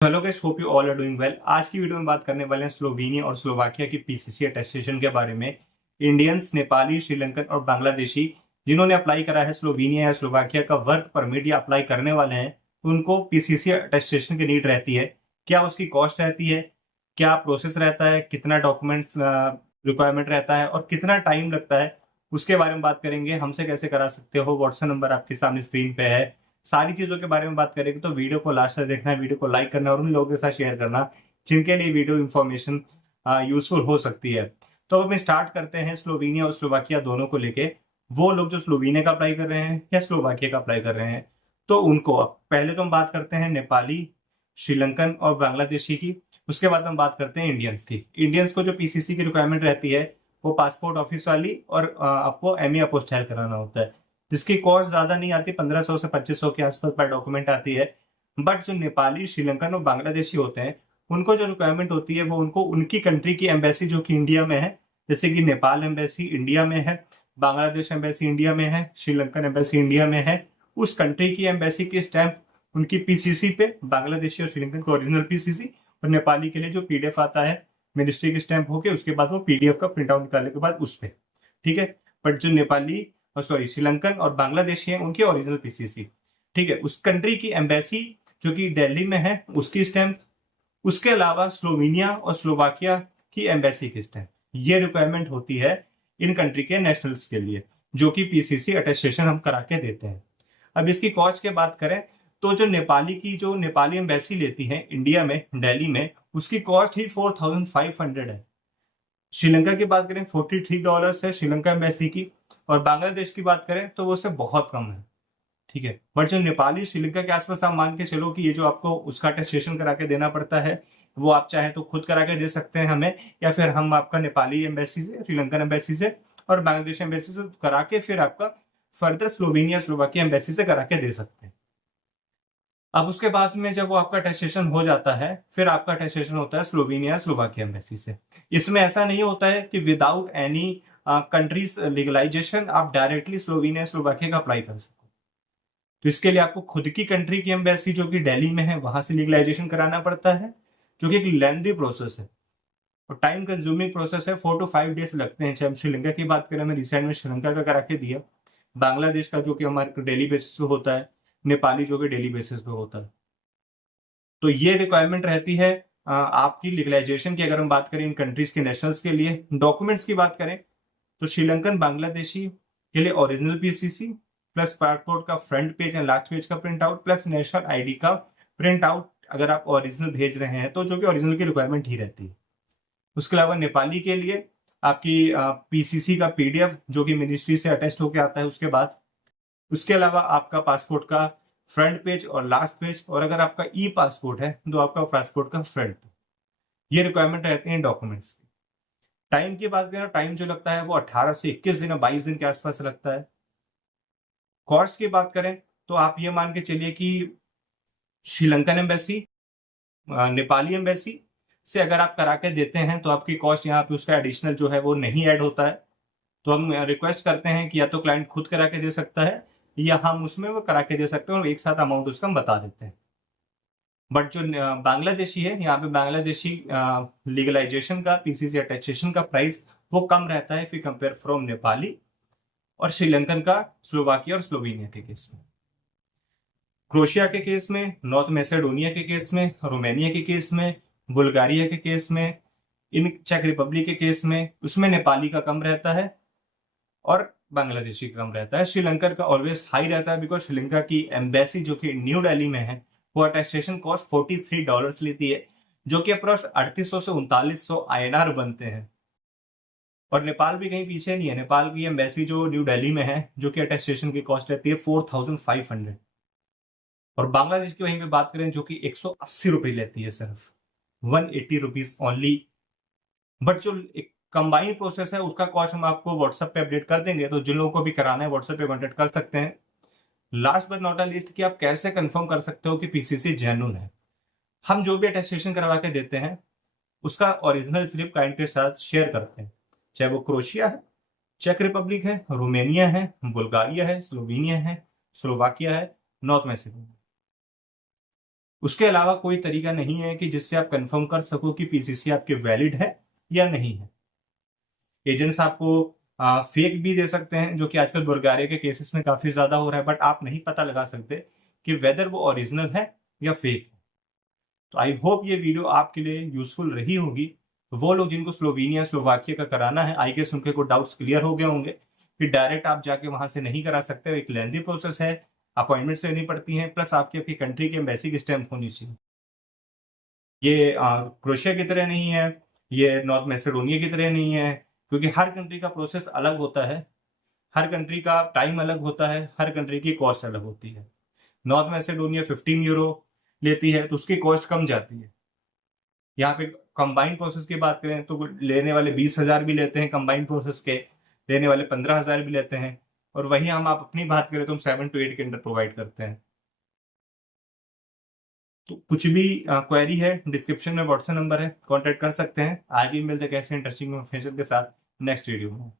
Hello guys, hope you all are doing well. आज की video में बात करने वाले हैं स्लोवेनिया और स्लोवाकिया की पीसीसी अटेस्टेशन के बारे में। इंडियंस, नेपाली, श्रीलंकन और बांग्लादेशी जिन्होंने अप्लाई करा है स्लोवेनिया या स्लोवाकिया का वर्क परमिट या अप्लाई करने वाले हैं, उनको पीसीसी अटेस्टेशन की नीड रहती है। क्या उसकी कॉस्ट रहती है, क्या प्रोसेस रहता है, कितना डॉक्यूमेंट्स रिक्वायरमेंट रहता है और कितना टाइम लगता है, उसके बारे में बात करेंगे। हमसे कैसे करा सकते हो, व्हाट्सएप नंबर आपके सामने स्क्रीन पे है। सारी चीजों के बारे में बात करेंगे, तो वीडियो को लास्ट तक देखना है, वीडियो को लाइक करना और उन लोगों के साथ शेयर करना जिनके लिए वीडियो इन्फॉर्मेशन यूजफुल हो सकती है। तो अब हम स्टार्ट करते हैं स्लोवेनिया और स्लोवाकिया दोनों को लेके। वो लोग जो स्लोवेनिया का अप्लाई कर रहे हैं या स्लोवाकिया का अप्लाई कर रहे हैं, तो उनको अब पहले तो हम बात करते हैं नेपाली, श्रीलंकन और बांग्लादेशी की। उसके बाद हम बात करते हैं इंडियंस की। इंडियंस को जो पीसीसी की रिक्वायरमेंट रहती है वो पासपोर्ट ऑफिस वाली और आपको एमए अपोस्टाइल कराना होता है, जिसकी कॉस्ट ज्यादा नहीं आती, 1500 से 2500 के आसपास पर डॉक्यूमेंट आती है। बट जो नेपाली, श्रीलंकन और बांग्लादेशी होते हैं, उनको जो रिक्वायरमेंट होती है वो उनको उनकी कंट्री की एम्बेसी जो कि इंडिया में है, जैसे कि नेपाल एम्बेसी इंडिया में है, बांग्लादेश एम्बेसी इंडिया में है, श्रीलंकन एम्बेसी इंडिया में है, उस कंट्री की एम्बेसी की स्टैंप उनकी पीसीसी पे, बांग्लादेशी और श्रीलंकन को ओरिजिनल पीसीसी, और नेपाली के लिए जो पीडीएफ आता है मिनिस्ट्री की स्टैंप होके, उसके बाद वो पीडीएफ का प्रिंट आउट निकालने के बाद उस पे, ठीक है। बट जो नेपाली और सॉरी श्रीलंकन और बांग्लादेशी हैं, उनकी ओरिजिनल पीसीसी, ठीक है, उस कंट्री की एम्बेसी जो कि दिल्ली में है उसकी स्टैंप, उसके अलावा स्लोवेनिया और स्लोवाकिया की एम्बेसी की स्टैंप, ये रिक्वायरमेंट होती है इन कंट्री के नेशनल्स के लिए, जो कि पीसीसी अटेस्टेशन हम करा के देते हैं। अब इसकी कॉस्ट की बात करें तो जो नेपाली एम्बेसी लेती है इंडिया में, दिल्ली में, उसकी कॉस्ट ही 4500 है। श्रीलंका की बात करें $43 है श्रीलंका एम्बेसी की, और बांग्लादेश की बात करें तो वो उससे बहुत कम है, ठीक है। बट जो नेपाली, श्रीलंका के आसपास आप मान के चलो कि ये जो आपको उसका अटेस्टेशन करा के देना पड़ता है, वो आप चाहे तो खुद करा के दे सकते हैं हमें, या फिर हम आपका नेपाली एम्बेसी से, श्रीलंकन एम्बेसी से और बांग्लादेश एम्बेसी से करा के फिर आपका फर्दर स्लोवेनिया, स्लोवाकिया एम्बेसी से करा के दे सकते हैं। अब उसके बाद में जब वो आपका अटेस्टेशन हो जाता है, फिर आपका अटेस्टेशन होता है स्लोवेनिया, स्लोवाकिया एम्बेसी से। इसमें ऐसा नहीं होता है कि विदाउट एनी कंट्रीज लीगलाइजेशन आप डायरेक्टली स्लोवेनिया, स्लोवाकिया का अप्लाई कर सको। तो इसके लिए आपको खुद की कंट्री की एम्बेसी जो कि दिल्ली में है, वहां से लीगलाइजेशन कराना पड़ता है, जो कि एक लेंथी प्रोसेस है और टाइम कंज्यूमिंग प्रोसेस है। 4 to 5 डेज लगते हैं। चाहे हम श्रीलंका की बात करें, मैं रिसेंट में श्रीलंका का करा के दिया। बांग्लादेश का जो कि हमारे डेली बेसिस पे होता है, नेपाली जो कि डेली बेसिस पे होता है। तो ये रिक्वायरमेंट रहती है आपकी लीगलाइजेशन की। अगर हम बात करें इन कंट्रीज के नेशनल्स के लिए, डॉक्यूमेंट्स की बात करें तो श्रीलंकन, बांग्लादेशी के लिए ओरिजिनल पीसीसी प्लस पासपोर्ट का front page and last page का print out plus national ID का प्रिंट आउट, अगर आप ओरिजिनल भेज रहे हैं तो, जो कि ओरिजिनल की रिक्वायरमेंट ही रहती है। उसके अलावा नेपाली के लिए आपकी पीसीसी का पीडीएफ जो कि मिनिस्ट्री से अटेस्ट होकर आता है उसके बाद। उसके अलावा आपका पासपोर्ट का फ्रंट पेज और लास्ट पेज, और अगर आपका ई पासपोर्ट है तो आपका पासपोर्ट का फ्रंट पेज। ये रिक्वायरमेंट रहती है डॉक्यूमेंट्स की। टाइम की बात करें, टाइम जो लगता है वो 18 से 21 दिन, 22 दिन के आसपास लगता है। कॉस्ट की बात करें तो आप ये मान के चलिए कि श्रीलंकन एम्बेसी, नेपाली एम्बेसी से अगर आप करा के देते हैं तो आपकी कॉस्ट यहाँ पे उसका एडिशनल जो है वो नहीं ऐड होता है। तो हम रिक्वेस्ट करते हैं कि या तो क्लाइंट खुद करा के दे सकता है, या हम उसमें वो करा के दे सकते हैं और एक साथ अमाउंट उसका हम बता देते हैं। बट जो बांग्लादेशी है, यहाँ पे बांग्लादेशी लीगलाइजेशन का, पीसीसी अटेस्टेशन का प्राइस वो कम रहता है इफ कंपेयर फ्रॉम नेपाली और श्रीलंकन का, स्लोवाकिया और स्लोवेनिया के केस में। क्रोशिया के केस में, नॉर्थ मैसेडोनिया के केस में, रोमानिया के केस में, बुल्गारिया के केस में, इन चेक रिपब्लिक के केस में, उसमें नेपाली का कम रहता है और बांग्लादेशी का कम रहता है। श्रीलंका का ऑलवेज हाई रहता है, बिकॉज श्रीलंका की एम्बेसी जो कि न्यू दिल्ली में है, वो अटेस्टेशन कॉस्ट $43 लेती है, जो कि अप्रोक्स 3800 से 3900 INR बनते हैं। और नेपाल भी कहीं पीछे नहीं है। नेपाल की एम्बेसी जो न्यू दिल्ली में है, जो कि अटेस्टेशन की कॉस्ट रहती है 4500। और बांग्लादेश की वहीं पे बात करें जो कि 180 रुपए लेती है, सिर्फ 180 रुपीज ओनली। बट जो एक कंबाइंड प्रोसेस है उसका कॉस्ट हम आपको व्हाट्सएप पे अपडेट कर देंगे, तो जिन लोगों को भी कराना है व्हाट्सएप पे कॉन्टेक्ट कर सकते हैं। Last but not a list, कि आप कैसे कंफर्म कर सकते हो कि पीसीसी जेन्युइन है। हम जो भी अटेस्टेशन करवा के देते हैं उसका ओरिजिनल स्लिप क्लाइंट के साथ शेयर करते हैं, चाहे वो क्रोशिया है, चेक रिपब्लिक है, रोमेनिया है, बुल्गारिया है, स्लोवेनिया है, स्लोवाकिया है, नॉर्थ मैसेडोनिया। उसके अलावा कोई तरीका नहीं है कि जिससे आप कंफर्म कर सको कि पीसीसी आपके वैलिड है या नहीं है। एजेंट्स आपको फेक भी दे सकते हैं, जो कि आजकल बुल्गारिया के केसेस में काफी ज्यादा हो रहा है, बट आप नहीं पता लगा सकते कि वेदर वो ओरिजिनल है या फेक है। तो आई होप ये वीडियो आपके लिए यूजफुल रही होगी। तो वो लोग जिनको स्लोवेनिया स्लोवाकिया का कराना है, आई गेस उनके को डाउट्स क्लियर हो गए होंगे कि डायरेक्ट आप जाके वहां से नहीं करा सकते, एक लेंथी प्रोसेस है, अपॉइंटमेंट्स लेनी पड़ती हैं, प्लस आपकी कंट्री की एम्बेसी की स्टैंप होनी चाहिए। ये क्रोएशिया की तरह नहीं है, ये नॉर्थ मैसेडोनिया की तरह नहीं है, क्योंकि हर कंट्री का प्रोसेस अलग होता है, हर कंट्री का टाइम अलग होता है, हर कंट्री की कॉस्ट अलग होती है। नॉर्थ मैसेडोनिया 15 यूरो लेती है तो उसकी कॉस्ट कम जाती है। यहाँ पे कंबाइंड प्रोसेस की बात करें तो लेने वाले 20,000 भी लेते हैं कंबाइंड प्रोसेस के, लेने वाले 15,000 भी लेते हैं, और वही हम आप अपनी बात करें तो हम 7 to 8 के अंदर प्रोवाइड करते हैं। तो कुछ भी क्वेरी है, डिस्क्रिप्शन में व्हाट्सएप नंबर है, कांटेक्ट कर सकते हैं। आगे मिलते हैं कैसे इंटरेस्टिंग इन्फॉर्मेशन के साथ नेक्स्ट वीडियो में।